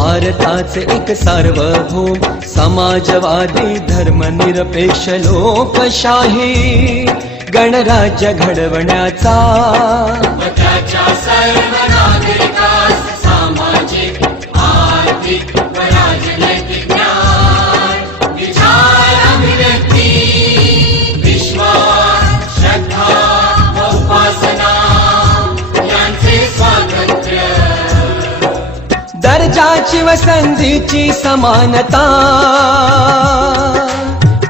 भारताचे एक सार्वभौम समाजवादी धर्मनिरपेक्ष लोकशाही गणराज्य घडवण्याचा व त्याच्या सर्व नागरिकास सामाजिक आर्थिक व राजनैतिक न्याय विचार अभिव्यक्ती विश्वास श्रद्धा व उपासना यांचे स्वातंत्र्य दर्जाची व संधीची समानता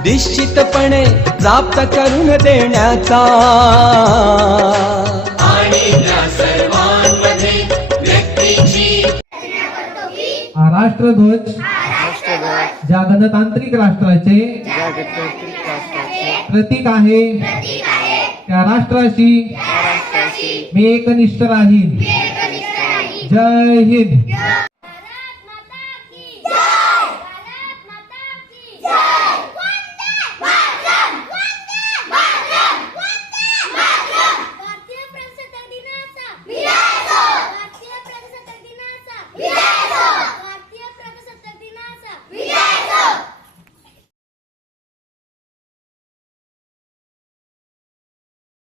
निश्चितपणे प्राप्त करून देण्याचा आणि त्या सर्वांमध्ये व्यक्तीची राष्ट्रध्वज ज्या गणतांत्रिक राष्ट्राचे प्रतीक आहे त्या राष्ट्राशी मी एकनिष्ठ राहीन. जय हिंद.